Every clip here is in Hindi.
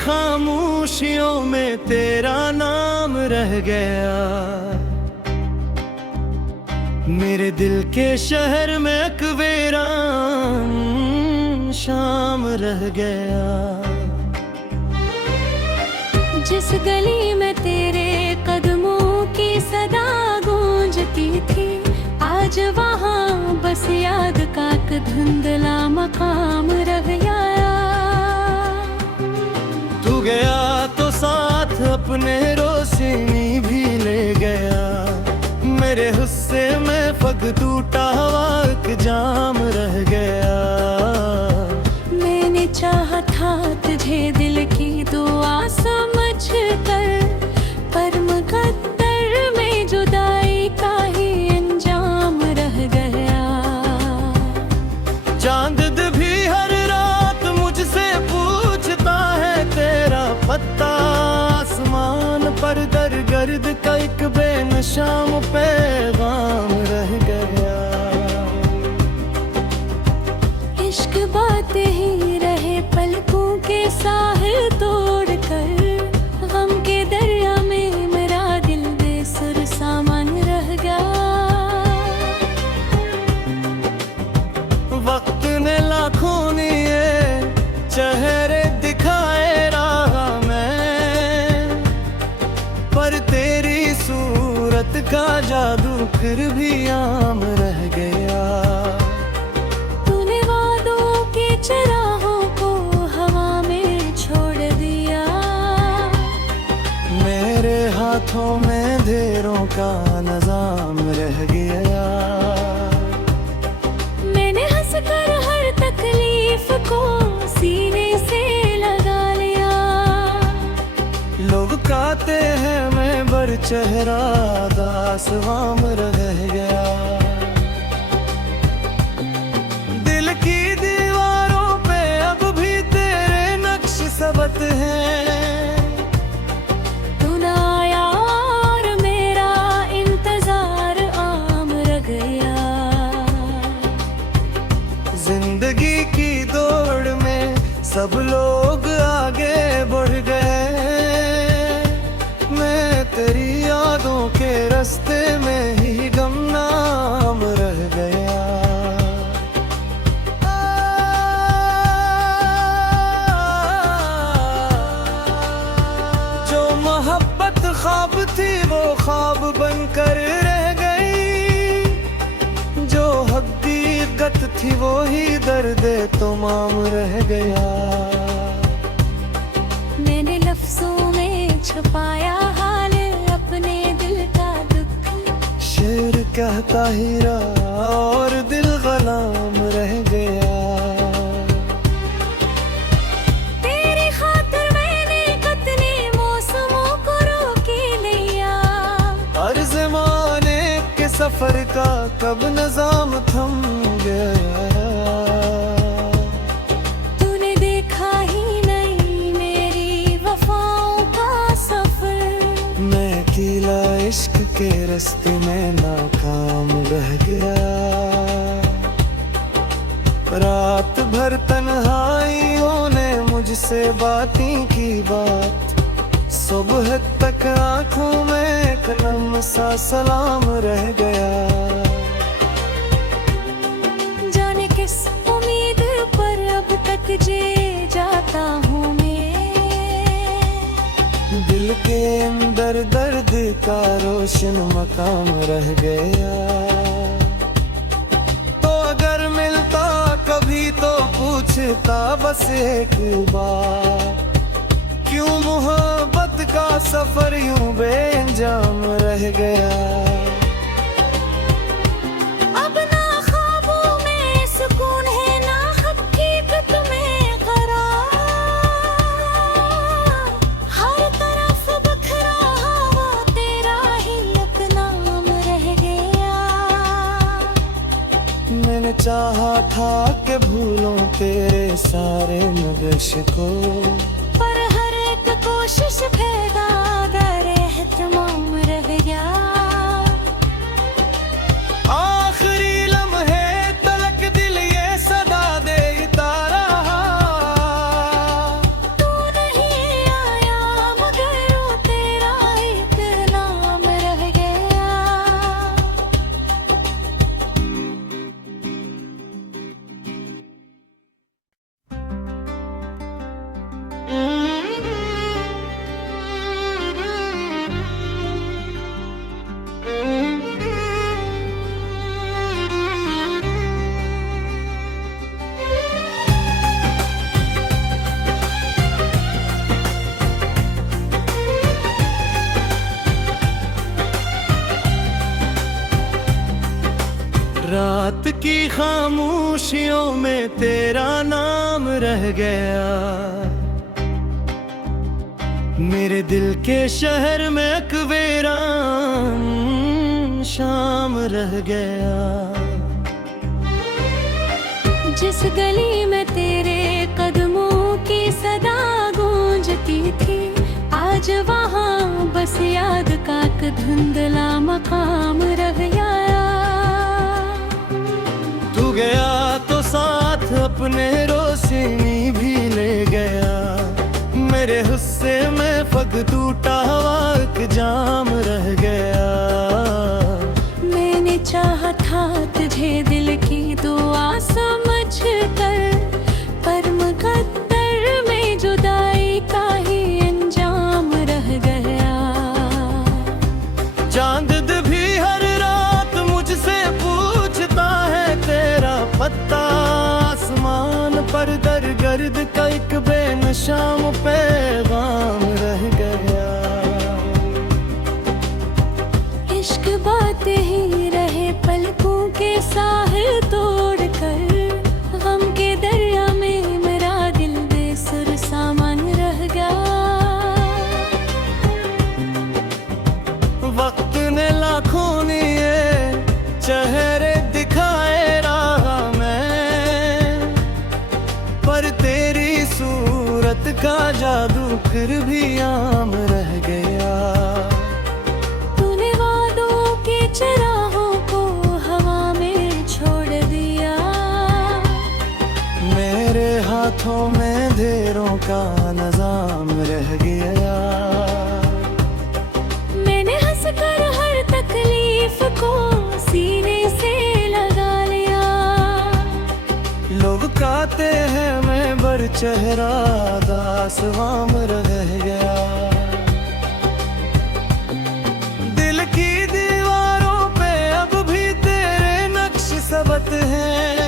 खामोशियों में तेरा नाम रह गया। मेरे दिल के शहर में एक वीरान शाम रह गया। जिस गली में तेरे कदमों की सदा गूंजती थी, आज वहाँ बस याद का एक धुंधला मकाम रह गया। तू गया तो साथ अपने रोशनी भी ले गया। मेरे हुस्से में फग टूटा हुआ एक जाम रह गया। मैंने चाहा था तुझे दिल की दुआ समझ कर, पर मुकद्दर में जुदाई का ही अंजाम रह गया। चांद भी हर रात मुझसे पूछता है तेरा पत्ता। आसमान पर दर गर्द का एक बेनशाम पैगाम रह गया। इश्क बातें ही रहे पलकों के साहिल तोड़ कर, गम के दरिया में मेरा दिल बेसुर सामान रह गया। वक्त ने लाखों लिए चेहरे दिखाए रहा मैं, पर तेरी सूरत का जादू फिर भी आम रह गया। तूने वादों के चराहों को हवा में छोड़ दिया। मेरे हाथों में अंधेरों का निजाम रह गया। मैंने हंसकर हर तकलीफ को सीने से लगा लिया। लोग कहते हैं मैं बर चेहरा दासवाम रह गया। दिल की दीवारों पे अब भी तेरे नक्श सबत हैं। तू ना आया और मेरा इंतजार आम रह गया। जिंदगी की दौड़ में सब लोग आगे बढ़ गए। मैं तेरी यादों के रास्ते में ही गुमनाम रह गया। जो मोहब्बत ख्वाब थी वो ख्वाब बनकर रह गई। जो हकीकत थी वो ही दर्द तमाम रह गया। मैंने लफ्जों में छुपाया हाल अपने दिल का दुख। शेर कहता ही रहा और दिल गुलाम रह गया। तेरी खातिर मैंने कितने मौसमों को रोके लिया। हर ज़माने के सफर का कब निजाम थम गया। तूने देखा ही नहीं मेरी वफाओं का सफर। मैं अकेला इश्क के रास्ते में नाकाम रह गया। रात भर तन्हाइयों ने मुझसे बातें की बात। सुबह तक आंखों में एक नम सा सलाम रह गया। जाने किस उम्मीद पर अब तक जे जाता हूँ मैं। दिल के अंदर दर्द का रोशन मकाम रह गया। तो अगर मिलता कभी तो पूछता बस एक बार, क्यों मोहब्बत का सफर यूं बेअंजाम रह गया। अब ना ख्वाबों में सुकून है ना हकीकत में करार। हर तरफ बखरा हवा तेरा ही एक नाम रह गया। मैंने चाहा था कि भूलों तेरे सारे नक्श को, पर हर एक कोशिश बेगा गर एहतमाम रह गया। आखिरी लम्हे तलक दिल ये सदा देता रहा। तू नहीं रात की खामोशियों में तेरा नाम रह गया, मेरे दिल के शहर में एक वीरान शाम रह गया। जिस गली में तेरे कदमों की सदा गूंजती थी, आज वहाँ बस याद का एक धुंधला मकाम रह गया। तू गया तो साथ अपने रोशनी भी ले गया, मेरे हिस्से में फग टूटा हुआ एक जाम रह गया। मैंने चाहा था तुझे दिल की दुआ समझ कर, पर मुकद्दर में जुदाई का ही अंजाम रह गया। चांद भी हर रात मुझसे पूछता है तेरा पत्ता, आसमान पर दर गर्द का एक बेनशाम पैगाम रह गया। इश्क बातें ही रहे पलकों के साहिल तोड़ कर, गम के दरिया में मेरा दिल बेसुर सामान रह गया। वक्त ने लाखों लिए चेहरे दिखाए रहा मैं, पर तेरी सूरत का जादू फिर भी आम रह गया। तूने वादों के चराहों को हवा में छोड़ दिया, मेरे हाथों में अंधेरों का निजाम रह गया। मैंने हंसकर हर तकलीफ को सीने से लगा लिया। लोग कहते हैं मैं बर चेहरा दासवाम रह गया। दिल की दीवारों पे अब भी तेरे नक्श सबत हैं,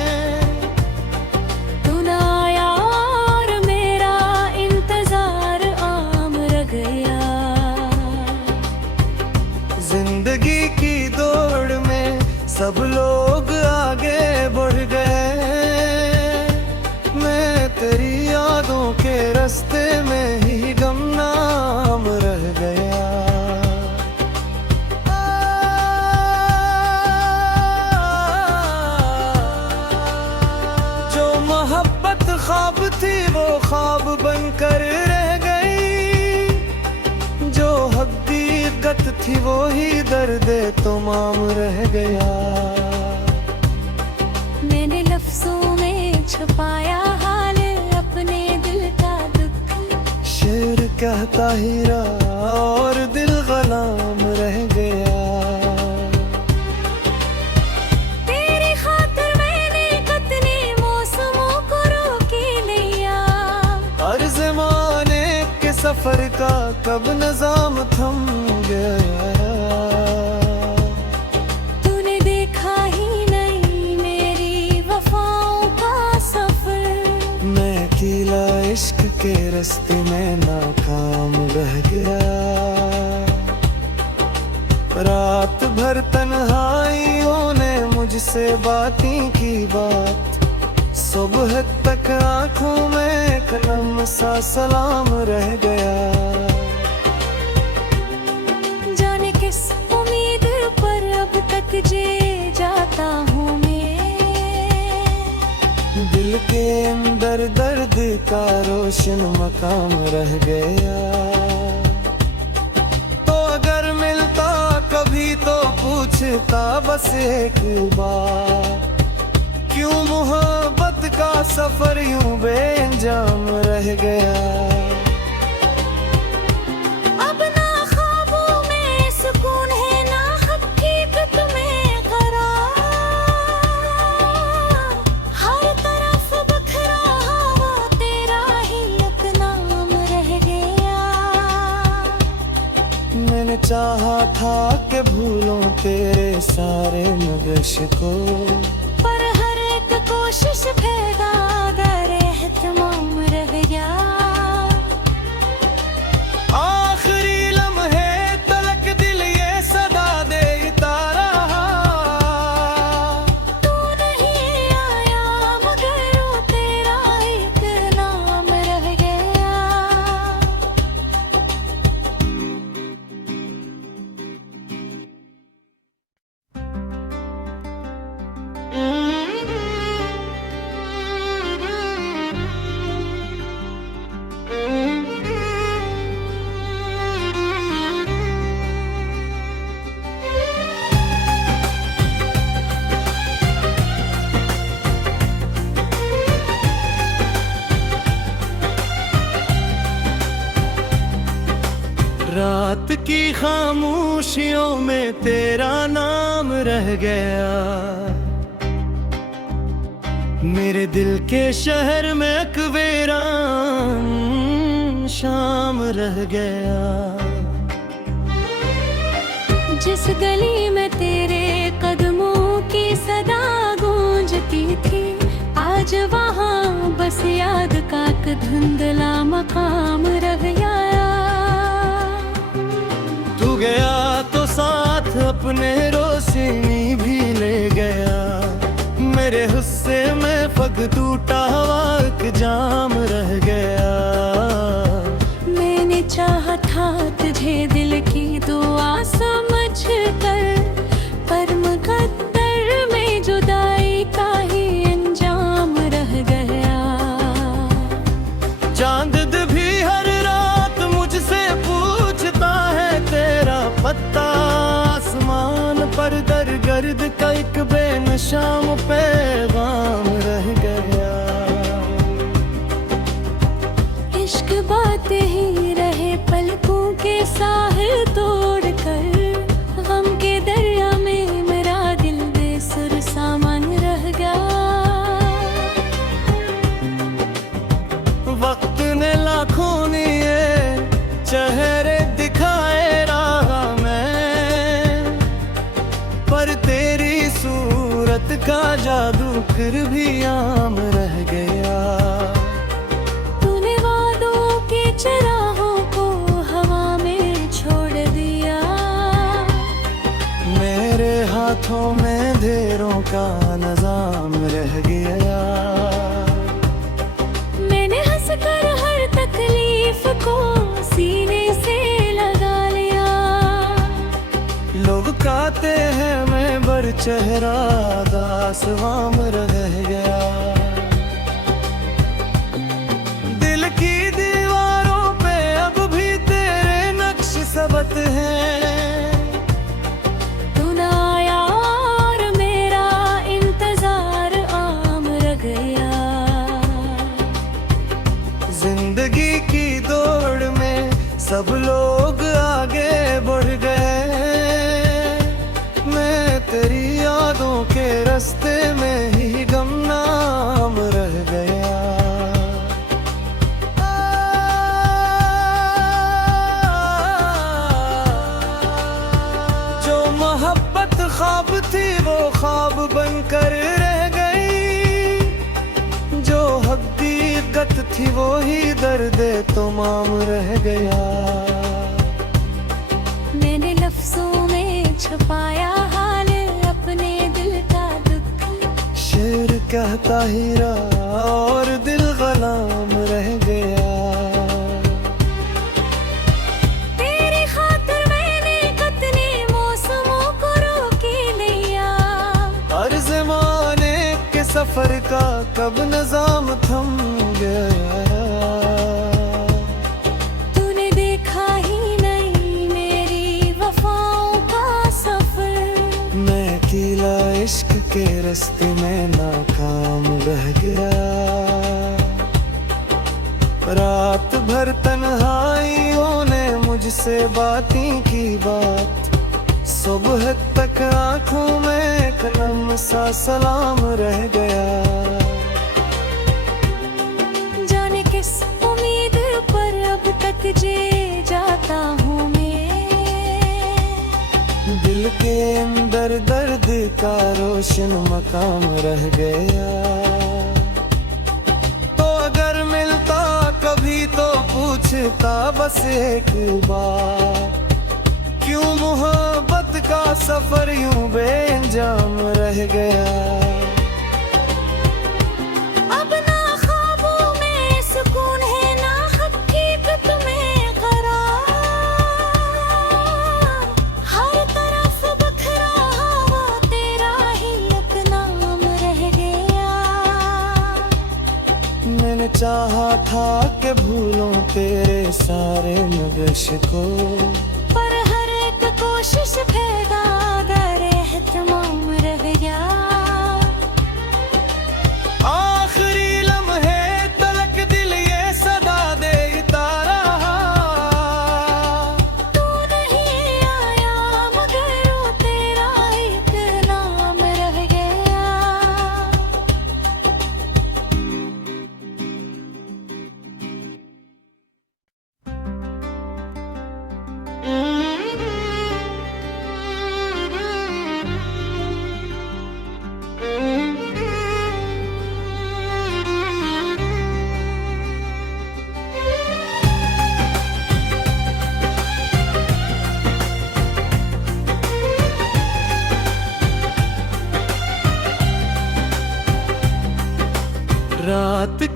तू ना आया और मेरा इंतजार आम रह गया। जिंदगी की दौड़ में सब लोग आगे बढ़ गए, मैं तेरी यादों के रास्ते में ही गुमनाम रह गया। जो मोहब्बत ख्वाब थी वो ख्वाब बनकर रह गई, जो हकीकत थी वो ही दर्द तमाम रह गया। मैंने लफ्जों में छुपाया हाल अपने दिल का दुख, शेर कहता ही रहा और दिल गुलाम रह गया। तेरी खातिर मैंने कितने मौसमों को रोके लिया, हर ज़माने के सफर का कब निजाम थम गया। तूने देखा ही नहीं मेरी वफाओं का सफर, मैं अकेला इश्क के रास्ते में नाकाम रह गया। रात भर तन्हाइयों ने मुझसे बातें की बात, सुबह तक आंखों में कलम सा सलाम रह गया। जाने किस उम्मीद पर अब तक जे जाता हूँ मैं, दिल के अंदर दर्द का रोशन मकाम रह गया। तो अगर मिलता कभी तो पूछता बस एक बार, क्यों मोहब्बत का सफर यूं बेअंजाम रह गया। अब ना ख्वाबों में सुकून है ना हकीकत में करार, हर तरफ बखरा हवा तेरा ही एक नाम रह गया। मैंने चाहा था कि भूलों तेरे सारे नगश को, पर हर एक कोशिश बेगागर एहतमाम रह गया। आखिरी लम्हे तलक दिल ये सदा देता रहा, तू खामोशियों में तेरा नाम रह गया। मेरे दिल के शहर में एक वीरान शाम रह गया। जिस गली में तेरे कदमों की सदा गूंजती थी, आज वहाँ बस याद का एक धुंधला मकाम रह गया। तू गया तो साथ अपने रोशनी भी ले गया। मेरे हिस्से में फग टूटा हुआ एक जाम रह गया। मैंने चाहा था तुझे दिल की दुआ समझ कर, पर मुकद्दर में जुदाई का ही अंजाम रह गया। चांद भी हर रात मुझसे पूछता है तेरा पत्ता। आसमान पर दरगर्द का एक बेनशाम पैगाम रह गया। इश्क बातें ही रहे पलकों के साहिल तोड़ कर, गम के दरिया में मेरा दिल बेसुर सामान रह गया। वक्त ने लाखों लिए चेहरे दिखाए रहा मैं, पर तेरी सूरत का जादू फिर भी आम रह गया। तूने वादों के चराहों को हवा में छोड़ दिया। मेरे हाथों में अंधेरों का निजाम रह गया। मैंने हंसकर हर तकलीफ को सीने से लगा लिया। लोग कहते हैं मैं बर चेहरा दासवाम रह गया। दिल की दीवारों पे अब भी तेरे नक्श सबत हैं। तू ना आया और मेरा इंतजार आम रह गया। जिंदगी की दौड़ में सब लोग आगे बढ़ गए। मैं तेरी यादों के रास्ते में ही गुमनाम रह गया। जो मोहब्बत ख्वाब थी वो ख्वाब बनकर रह गई। जो हकीकत थी वो ही दर्द तमाम रह गया। मैंने लफ्जों में छुपाया हाल अपने दिल का दुख। शेर कहता हीरा और दिल गुलाम रह गया। तेरी खातिर मैंने कितने मौसमों को रोकी नैया। हर ज़माने के सफर का कब निजाम थम गया। तूने देखा ही नहीं मेरी वफाओं का सफर। मैं अकेला इश्क के रास्ते में नाकाम रह गया। रात भर तन्हाइयों ने मुझसे बातें की बात। सुबह तक आंखों में कलम सा सलाम रह गया। जाने किस उम्मीद पर अब तक जे जाता हूँ मैं। दिल के अंदर दर्द का रोशन मकाम रह गया। तो अगर मिलता कभी तो पूछता बस एक बार, क्यों मोहब्बत का सफर यूं बेअंजाम रह गया। अब ना ख्वाबों में सुकून है ना हकीकत में करार। हर तरफ बखरा हुआ तेरा ही एक नाम रह गया। मैंने चाहा था कि भूलों तेरे सारे नगश को, पर हर एक कोशिश फेदा गर एहतमाम रह गया। आखिरी लम्हे तलक दिल ये सदा देता रहा। तू नहीं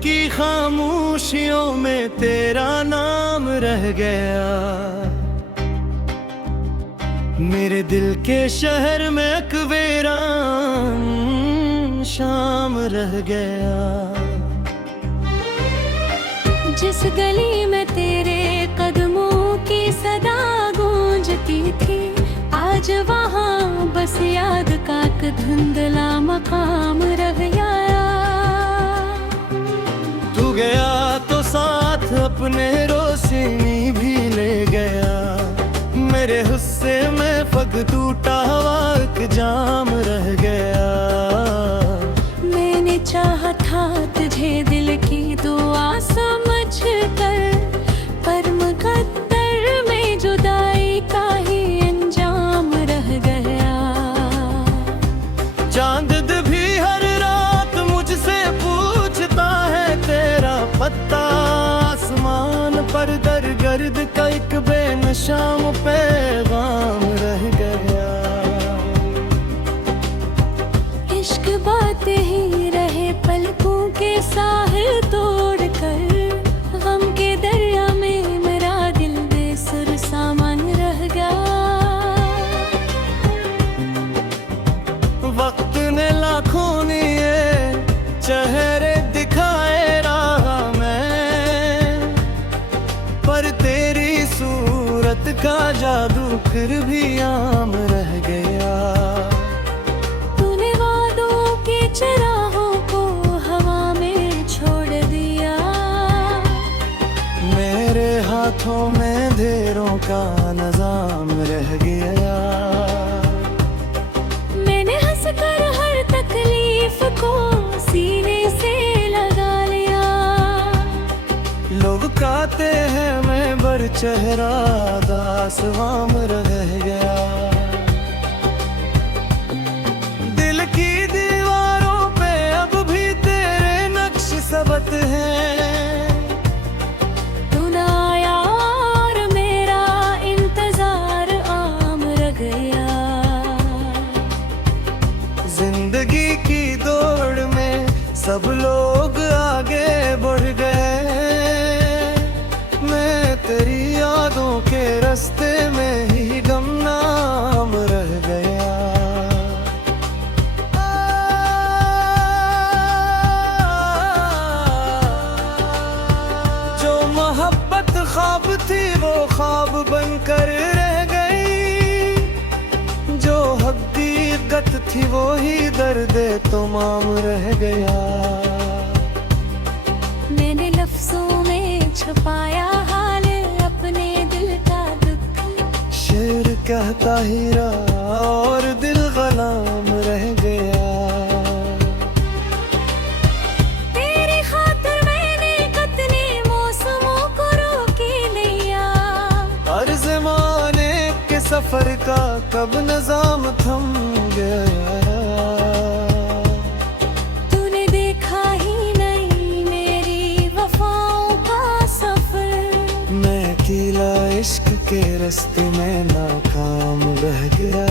की खामोशियों में तेरा नाम रह गया। मेरे दिल के शहर में एक वीरान शाम रह गया। जिस गली में तेरे कदमों की सदा गूंजती थी, आज वहाँ बस याद का एक धुंधला मकाम रह गया। तू गया तो साथ अपने रोशनी भी ले गया। मेरे हुस्से में फग टूटा हुआ एक जाम रह गया। मैंने चाहा था तुझे दिल की दुआ समझ कर, पर मुकद्दर में जुदाई का ही अंजाम रह गया। चांद भी हर रात मुझसे पूछता है तेरा पत्ता। आसमान पर दरगर्द का एक बेनशाम पैगाम रह गया। इश्क बातें ही रहे पलकों के साहिल तोड़ कर, गम के दरिया में मेरा दिल बेसुर सामान रह गया। वक्त ने लाखों लिए चेहरे दिखाए रहा मैं, पर तेरी सूरत का जादू फिर भी आम रह गया। तूने वादों के चराहों को हवा में छोड़ दिया। मेरे हाथों में ढेरों का निजाम रह गया। मैंने हंसकर हर तकलीफ को सीने से लगा लिया। लोग कहते हैं मैं बर चेहरा दासवाम रह गया। दिल की दीवारों पे अब भी तेरे नक्श सबत हैं। तू ना आया और मेरा इंतजार आम रह गया। जिंदगी की दौड़ में सब लोग आगे बढ़ गए। मैं तेरी यादों के रास्ते में ही गुमनाम रह गया। जो मोहब्बत ख्वाब थी वो ख्वाब बनकर रह गई। जो हकीकत थी वो ही दर्द तमाम रह गया। मैंने लफ्जों में छुपाया हाल अपने दिल का दुख। शेर कहता ही रहा और दिल गुलाम रह गया। तेरी खातिर मैंने कितने मौसमों को रोकी लिया। हर ज़माने के सफर का कब निजाम थम गया। तूने देखा ही नहीं मेरी वफाओं का सफर। मैं अकेला इश्क के रास्ते में नाकाम रह गया।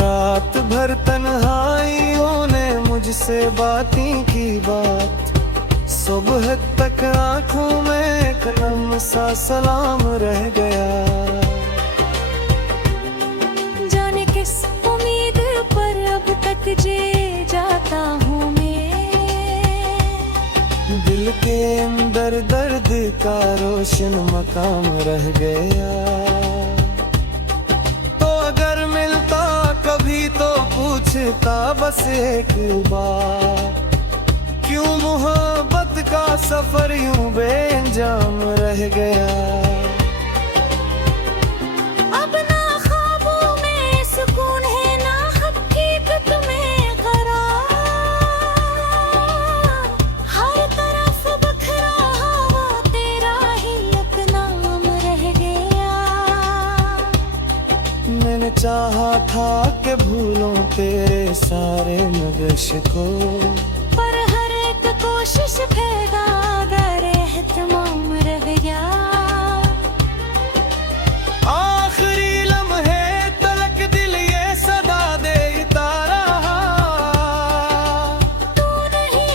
रात भर तन्हाइयों ने मुझसे बातें की बात। सुबह तक आंखों में कलम सा सलाम रह गया। जाने किस उम्मीद पर अब तक जे जाता हूँ मैं। दिल के अंदर दर्द का रोशन मकाम रह गया। तो अगर मिलता कभी तो पूछता बस एक बार, क्यों मोहब्बत का सफर यूं बेअंजाम रह गया। अब ना ख्वाबों में सुकून है ना हकीकत में करार। हर तरफ बखरा हुआ तेरा ही एक नाम रह गया। मैंने चाहा था कि भूलों तेरे सारे नगश को, पर हर एक कोशिश बेकार एहतमाम रह गया। आखिरी लम्हे तलक दिल ये सदा देता रहा। तू नहीं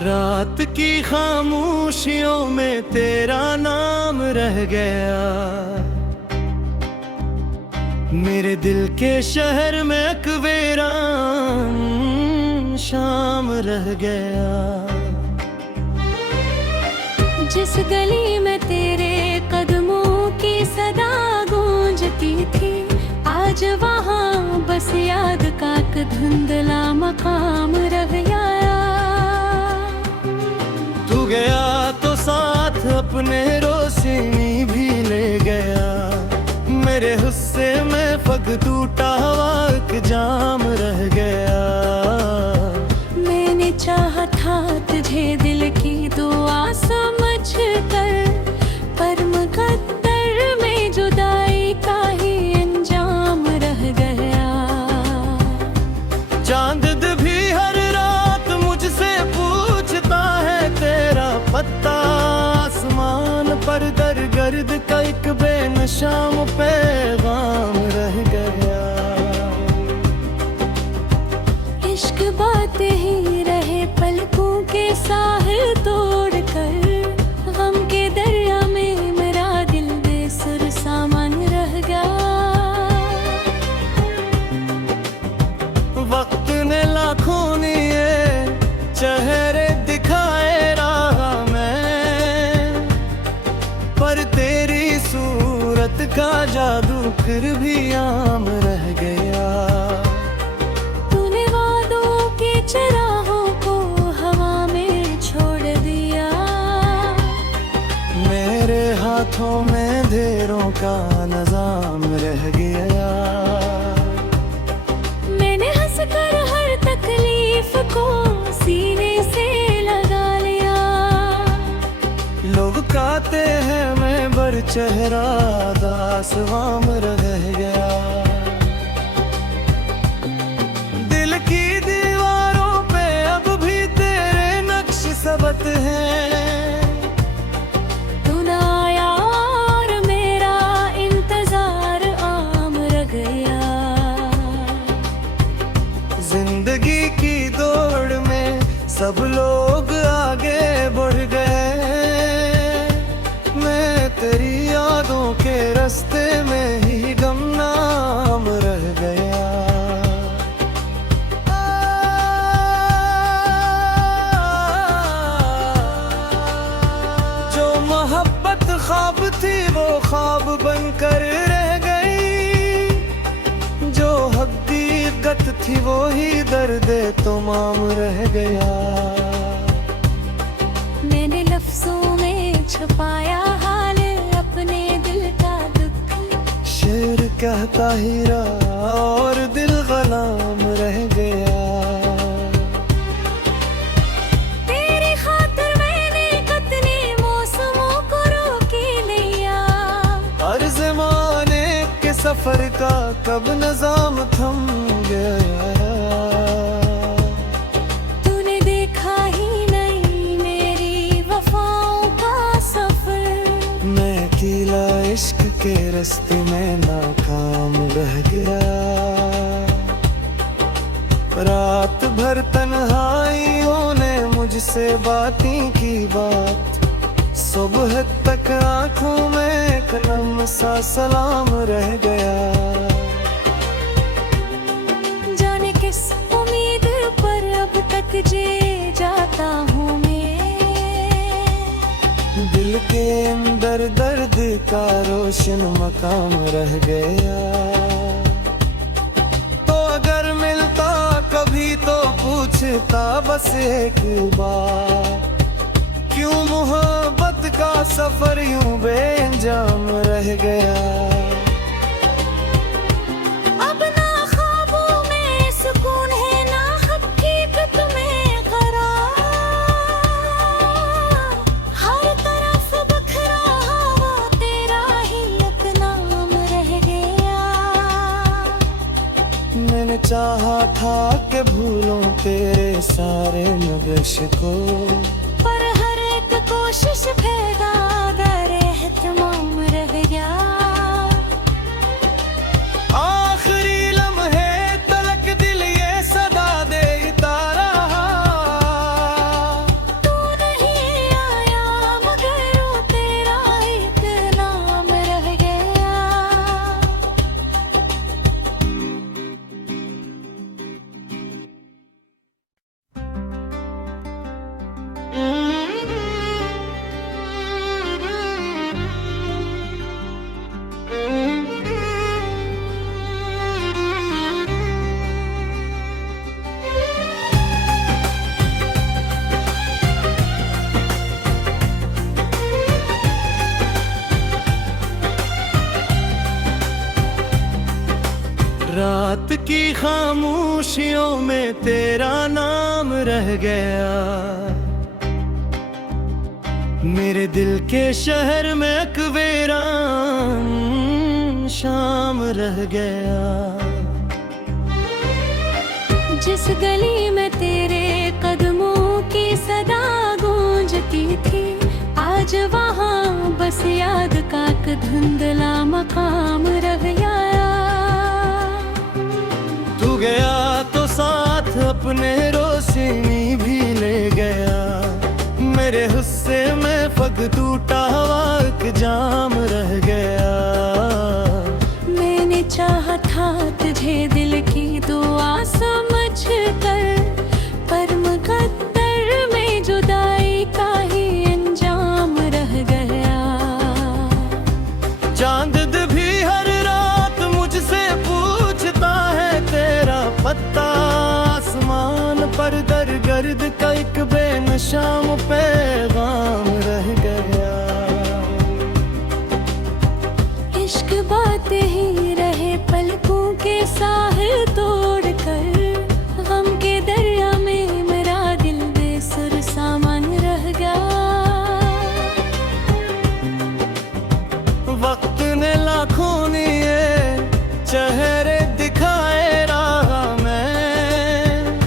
रात की खामोशियों में तेरा नाम रह गया, मेरे दिल के शहर में एक वीरान शाम रह गया। जिस गली में तेरे कदमों की सदा गूंजती थी, आज वहाँ बस याद का एक धुंधला मकाम रह गया। तू गया तो साथ अपने रोशनी भी ले गया, मेरे हुस्से में फग टूटा हुआ एक जाम रह गया। मैंने चाहा था तुझे दिल की दुआ समझ कर, पर मुकद्दर में जुदाई का ही अंजाम रह गया। चांद भी हर रात मुझसे पूछता है तेरा पत्ता, आसमान पर दरगर्द का एक बेनशाम पैगाम रह गया। इश्क बात ही रहे पलकों के साहिल तोड़ कर, गम के दरिया में मेरा दिल बेसुर सामान रह गया। वक्त ने लाखों लिए चेहरे दिखाए रहा मैं, पर तेरी सूरत का जादू फिर भी आम रह गया। तूने वादों के चराहों को हवा में छोड़ दिया, मेरे हाथों में अंधेरों का निजाम रह गया। मैंने हंसकर हर तकलीफ को सीने से लगा लिया। लोग कहते हैं मैं बर चेहरा दासवाम रह गया। दिल की दीवारों पे अब भी तेरे नक्श सबत हैं, तू ना आया और मेरा इंतजार आम रह गया। जिंदगी की दौड़ में सब लोग आगे बढ़ गए, मैं तेरी यादों के रास्ते में ही गुमनाम रह गया। जो मोहब्बत ख्वाब थी वो ख्वाब बनकर रह गई, जो हकीकत थी वो ही दर्द तमाम रह गया। मैंने लफ्जों में छुपाया हाल अपने दिल का दुख, शेर कहता ही रहा और दिल गुलाम रह गया। तेरी खातिर मैंने कितने मौसमों को रोकी लिया, हर ज़माने के सफर का कब निजाम थम गया। तूने देखा ही नहीं मेरी वफाओं का सफर, मैं अकेला इश्क के रास्ते में नाकाम रह गया। रात भर तन्हाइयों ने मुझसे बातें की बात, सुबह तक आंखों में एक नम सा सलाम रह गया। जाने किस उम्मीद पर अब तक जे जाता हूँ मैं, दिल के अंदर दर्द का रोशन मकाम रह गया। तो अगर मिलता कभी तो पूछता बस एक बार, क्यों मोहब्बत का सफर यूं बेअंजाम रह गया। अब ना ख्वाबों में सुकून है ना हकीकत में करार, हर तरफ बखरा हवा तेरा ही एक नाम रह गया। मैंने चाहा था कि भूलों तेरे सारे नगश को, पर हर एक कोशिश पैदा दर एहतमाम रह गया। आखिरी लम्हे तलक दिल ये सदा देता रहा, की खामोशियों में तेरा नाम रह गया। मेरे दिल के शहर में एक वीरान शाम रह गया। जिस गली में तेरे कदमों की सदा गूंजती थी, आज वहाँ बस याद का एक धुंधला मकाम रह गया। तू गया तो साथ अपने रोशनी भी ले गया। मेरे हिस्से में फग टूटा हुआ एक जाम रह गया। मैंने चाहा था तुझे दिल की दुआ समझ कर, पर मुकद्दर में जुदाई का ही अंजाम रह गया। चांद भी हर रात मुझसे पूछता है तेरा पत्ता। आसमान पर दर गर्द का एक बेनशाम पैगाम रह गया। इश्क बातें ही रहे पलकों के साहिल तोड़ कर, गम के दरिया में मेरा दिल बेसुर सामान रह गया। वक्त ने लाखों लिए चेहरे दिखाए रहा मैं,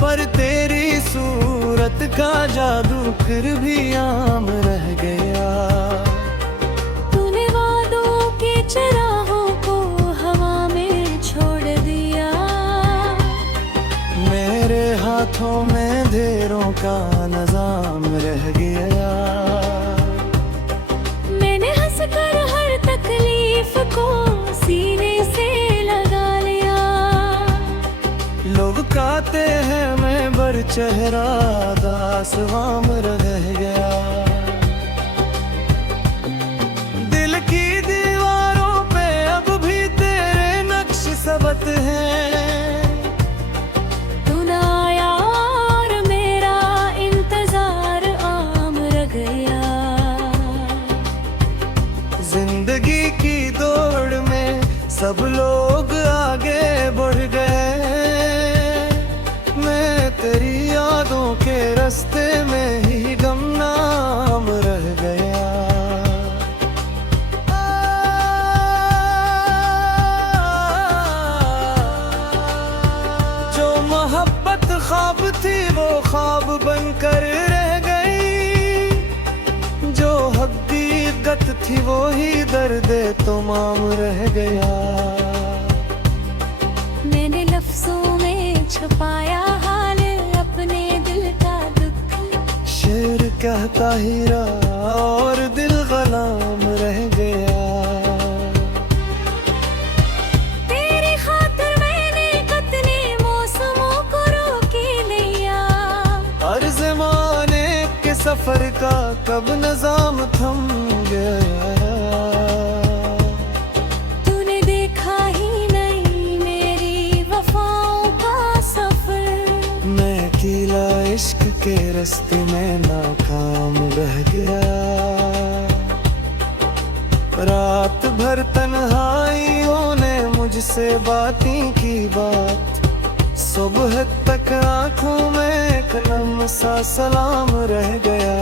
पर तेरी सूरत का जादू फिर भी आम रह गया। तूने वादों के चराहों को हवा में छोड़ दिया। मेरे हाथों में अंधेरों का निजाम रह गया। मैंने हंसकर हर तकलीफ को सीने से लगा लिया। लोग कहते हैं मैं बर चेहरा दासवाम रह गया। दिल की दीवारों पे अब भी तेरे नक्श सबत हैं। तू ना आया और मेरा इंतजार आम रह गया। जिंदगी की दौड़ में सब लोग आगे बढ़ गए। मैं तेरी यादों के रास्ते में ही गुमनाम रह गया। जो मोहब्बत ख्वाब थी वो ख्वाब बनकर रह गई। जो हकीकत थी वो ही दर्द तमाम रह गया। मैंने लफ्जों में छुपाया हाल अपने दिल का दुख। शेर कहता ही रहा और दिल गुलाम रह गया। तेरी खातिर मैंने कितने मौसमों को रोके लिया। हर ज़माने के सफर का कब निजाम थम गया। तूने देखा ही नहीं मेरी वफाओं का सफर। मैं अकेला इश्क के रास्ते में नाकाम रह गया। रात भर तन्हाइयों ने मुझसे बातें की बात। सुबह तक आंखों में एक नम सा सलाम रह गया।